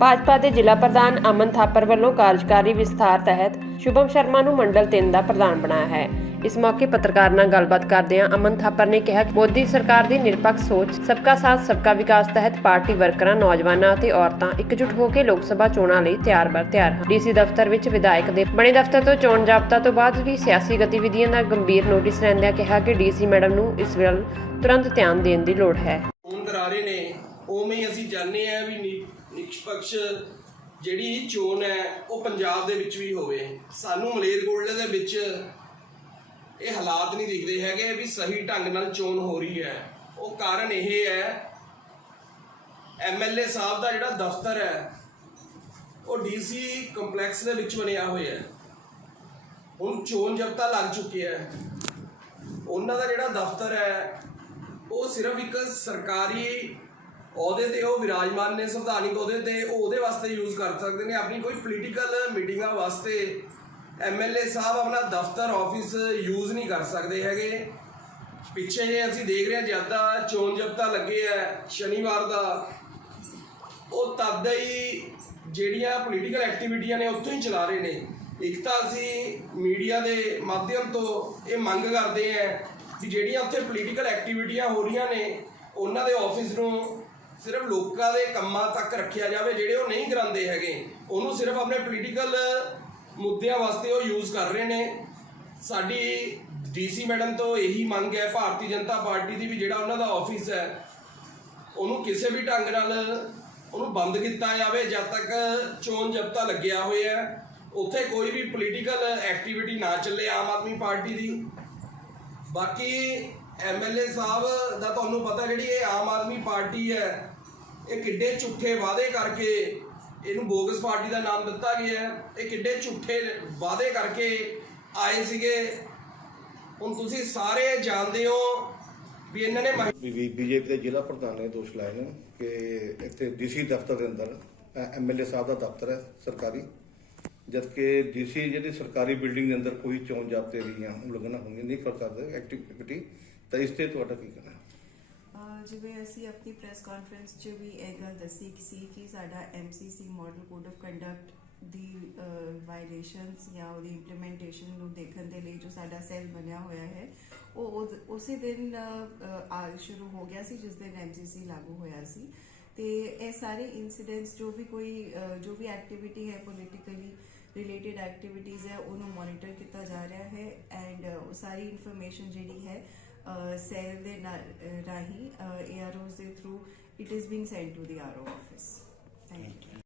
ਭਾਜਪਾ ਦੇ ਜ਼ਿਲ੍ਹਾ ਪ੍ਰਧਾਨ ਅਮਨ ਥਾਪਰ ਵੱਲੋਂ ਕਾਰਜਕਾਰੀ ਵਿਸਥਾਰ ਤਹਿਤ ਸ਼ੁਭਮ ਸ਼ਰਮਾ ਨੂੰ ਮੰਡਲ 3 ਦਾ ਪ੍ਰਧਾਨ ਬਣਾਇਆ ਹੈ। ਇਸ ਮੌਕੇ ਪੱਤਰਕਾਰ ਨਾਲ ਗੱਲਬਾਤ ਕਰਦਿਆਂ ਅਮਨ ਥਾਪਰ ਨੇ ਕਿਹਾ ਕਿ ਮੋਦੀ ਸਰਕਾਰ ਦੀ ਨਿਰਪੱਖ ਸੋਚ, ਸਬਕਾ ਸਾਥ, ਸਬਕਾ ਵਿਕਾਸ ਤਹਿਤ ਪਾਰਟੀ ਵਰਕਰਾਂ, ਨੌਜਵਾਨਾਂ ਅਤੇ ਔਰਤਾਂ ਇਕਜੁੱਟ ਹੋ ਕੇ ਲੋਕ ਸਭਾ ਚੋਣਾਂ ਲਈ ਤਿਆਰ ਬਰ ਤਿਆਰ ਹਨ। ਡੀਸੀ ਦਫ਼ਤਰ ਵਿੱਚ ਵਿਧਾਇਕ ਦੇ ਬਣੇ ਦਫ਼ਤਰ ਤੋਂ ਚੋਣ ਜਾਬਤਾ ਤੋਂ ਬਾਅਦ ਵੀ ਸਿਆਸੀ ਗਤੀਵਿਧੀਆਂ ਦਾ ਗੰਭੀਰ ਨੋਟਿਸ ਲੈਂਦਿਆਂ ਕਿਹਾ ਕਿ ਡੀਸੀ ਮੈਡਮ ਨੂੰ ਇਸ ਵੱਲ ਤੁਰੰਤ ਧਿਆਨ ਦੇਣ ਦੀ ਲੋੜ ਹੈ। ਫੋਨ ਕਰਾ ਰਹੇ ਨੇ, ਉਵੇਂ ਅਸੀਂ ਜਾਣਦੇ ਆ ਵੀ ਨਿਸ਼ਪਕਸ਼ ਜਿਹੜੀ ਚੋਣ ਹੈ, ਉਹ ਪੰਜਾਬ ਦੇ ਵਿੱਚ ਵੀ ਹੋਵੇ। ਸਾਨੂੰ ਮਲੇਰਕੋਟਲੇ ਦੇ ਵਿੱਚ ਇਹ ਹਾਲਾਤ ਨਹੀਂ ਦਿਖਦੇ ਹੈਗੇ ਵੀ ਸਹੀ ਢੰਗ ਨਾਲ ਚੋਣ ਹੋ ਰਹੀ ਹੈ। ਉਹ ਕਾਰਨ ਇਹ ਹੈ ਐਮਐਲਏ ਸਾਹਿਬ ਦਾ ਜਿਹੜਾ ਦਫ਼ਤਰ ਹੈ, ਉਹ ਡੀਸੀ ਕੰਪਲੈਕਸ ਦੇ ਵਿੱਚ ਬਣਿਆ ਹੋਇਆ ਹੈ। ਹੁਣ ਚੋਣ ਜਬਤਾ ਲੱਗ ਚੁੱਕਿਆ ਹੈ। ਉਹਨਾਂ ਦਾ ਜਿਹੜਾ ਦਫ਼ਤਰ ਹੈ, ਉਹ ਸਿਰਫ ਇੱਕ ਸਰਕਾਰੀ ਉਹਦੇ ਤੇ ਉਹ ਵਿਰਾਜਮਾਨ ਨੇ ਸੰਵਿਧਾਨਿਕ ਉਹਦੇ ਤੇ ਉਹ ਉਹਦੇ ਵਾਸਤੇ ਯੂਜ਼ ਕਰ ਸਕਦੇ ਨੇ। ਆਪਣੀ ਕੋਈ ਪੋਲੀਟੀਕਲ ਮੀਟਿੰਗਾਂ ਵਾਸਤੇ ਐਮਐਲਏ ਸਾਹਿਬ ਆਪਣਾ ਦਫ਼ਤਰ ਆਫਿਸ ਯੂਜ਼ ਨਹੀਂ ਕਰ ਸਕਦੇ ਹੈਗੇ। ਪਿੱਛੇ ਜੇ ਅਸੀਂ ਦੇਖ ਰਹੇ ਹਾਂ, ਜਦ ਦਾ ਚੋਣ ਜਬਤਾ ਲੱਗੇ ਆ ਸ਼ਨੀਵਾਰ ਦਾ, ਉਹ ਤਦ ਹੀ ਜਿਹੜੀਆਂ ਪੋਲੀਟੀਕਲ ਐਕਟੀਵਿਟੀਆਂ ਨੇ ਉੱਥੋਂ ਹੀ ਚਲਾ ਰਹੇ ਨੇ। ਇੱਕ ਤਾਂ ਅਸੀਂ ਮੀਡੀਆ ਦੇ ਮਾਧਿਅਮ ਤੋਂ ਇਹ ਮੰਗ ਕਰਦੇ ਆਂ ਕਿ ਜਿਹੜੀਆਂ ਉੱਥੇ ਪੋਲੀਟੀਕਲ ਐਕਟੀਵਿਟੀਆਂ ਹੋ ਰਹੀਆਂ ਨੇ, ਉਹਨਾਂ ਦੇ ਆਫਿਸ ਨੂੰ ਸਿਰਫ ਲੋਕਾਂ ਦੇ ਕੰਮਾਂ ਤੱਕ ਰੱਖਿਆ ਜਾਵੇ, ਜਿਹੜੇ ਉਹ ਨਹੀਂ ਕਰਾਉਂਦੇ ਹੈਗੇ, ਉਹਨੂੰ ਸਿਰਫ ਆਪਣੇ ਪੋਲੀਟੀਕਲ ਮੁੱਦਿਆਂ ਵਾਸਤੇ ਉਹ ਯੂਜ਼ ਕਰ ਰਹੇ ਨੇ। ਸਾਡੀ ਡੀਸੀ ਮੈਡਮ ਤੋਂ ਇਹੀ ਮੰਗ ਹੈ, ਭਾਰਤੀ ਜਨਤਾ ਪਾਰਟੀ ਦੀ ਵੀ ਜਿਹੜਾ ਉਹਨਾਂ ਦਾ ਆਫਿਸ ਹੈ, ਉਹਨੂੰ ਕਿਸੇ ਵੀ ਢੰਗ ਨਾਲ ਉਹਨੂੰ ਬੰਦ ਕੀਤਾ ਜਾਵੇ, ਜਦ ਤੱਕ ਚੋਣ ਜਬਤਾ ਲੱਗਿਆ ਹੋਇਆ ਹੈ। ਉੱਥੇ ਕੋਈ ਵੀ ਪੋਲੀਟੀਕਲ ਐਕਟੀਵਿਟੀ ਨਾ ਚੱਲੇ ਆਮ ਆਦਮੀ ਪਾਰਟੀ ਦੀ। ਬਾਕੀ ਐਮਐਲਏ ਸਾਹਿਬ ਦਾ ਤੁਹਾਨੂੰ ਪਤਾ ਜਿਹੜੀ ਇਹ ਆਮ ਆਦਮੀ ਪਾਰਟੀ ਹੈ, ਇਹ ਕਿੱਡੇ ਝੂਠੇ ਵਾਅਦੇ ਕਰਕੇ ਇਹਨੂੰ ਬੋਗਸ ਪਾਰਟੀ ਦਾ ਨਾਮ ਦਿੱਤਾ ਗਿਆ ਹੈ। ਇਹ ਕਿੱਡੇ ਝੂਠੇ ਵਾਅਦੇ ਕਰਕੇ ਆਏ ਸੀਗੇ। ਹੁਣ ਤੁਸੀਂ ਸਾਰੇ ਜਾਣਦੇ ਹੋ ਵੀ ਇਹਨਾਂ ਨੇ ਬੀਜੇਪੀ ਦੇ ਜ਼ਿਲ੍ਹਾ ਪ੍ਰਧਾਨ ਨੇ ਦੋਸ਼ ਲਾਏ ਨੇ ਕਿ ਇੱਥੇ ਡੀਸੀ ਦਫ਼ਤਰ ਦੇ ਅੰਦਰ ਐਮਐਲਏ ਸਾਹਿਬ ਦਾ ਦਫ਼ਤਰ ਹੈ ਸਰਕਾਰੀ। ਜਦਕਿ ਡੀਸੀ ਜਿਹੜੀ ਸਰਕਾਰੀ ਬਿਲਡਿੰਗ ਦੇ ਅੰਦਰ ਕੋਈ ਚੋਣ ਜਾਬਤੇ ਦੀਆਂ ਉਲੰਘਣਾ ਹੁੰਦੀ ਨਹੀਂ ਕਰ ਸਕਦੇ ਐਕਟੀਵਿਟੀ ਤਾਂ ਇਸ ਤੇ ਤੁਹਾਡਾ ਕੀ ਕਹਿਣਾ ਜਿਵੇਂ ਅਸੀਂ ਆਪਣੀ ਪ੍ਰੈਸ ਕਾਨਫਰੰਸ 'ਚ ਵੀ ਇਹ ਗੱਲ ਦੱਸੀ ਕਿ ਸੀ ਕਿ ਸਾਡਾ MCC model code of conduct the violations ਜਾਂ ਉਹਦੀ ਇੰਪਲੀਮੈਂਟੇਸ਼ਨ ਨੂੰ ਦੇਖਣ ਦੇ ਲਈ ਜੋ ਸਾਡਾ ਸੈੱਲ ਬਣਿਆ ਹੋਇਆ ਹੈ, ਉਹ ਉਸੇ ਦਿਨ ਸ਼ੁਰੂ ਹੋ ਗਿਆ ਸੀ, ਜਿਸ ਦਿਨ MCC ਲਾਗੂ ਹੋਇਆ ਸੀ। ਤੇ ਇਹ ਸਾਰੇ ਇਨਸੀਡੈਂਟਸ ਜੋ ਵੀ ਕੋਈ ਜੋ ਵੀ ਐਕਟੀਵਿਟੀ ਹੈ ਪੋਲੀਟੀਕਲੀ ਰਿਲੇਟਡ ਐਕਟੀਵਿਟੀਜ਼ ਹੈ, ਉਹਨੂੰ ਮੋਨੀਟਰ ਕੀਤਾ ਜਾ ਰਿਹਾ ਹੈ ਐਂਡ ਉਹ ਸਾਰੀ ਇਨਫੋਰਮੇਸ਼ਨ ਜਿਹੜੀ ਹੈ ਸੈਲ ਦੇ ਨਾਲ- ਅਹ ਰਾਹੀਂ ਏਆਰਓਜ਼ ਦੇ through it is being sent to the RO office thank you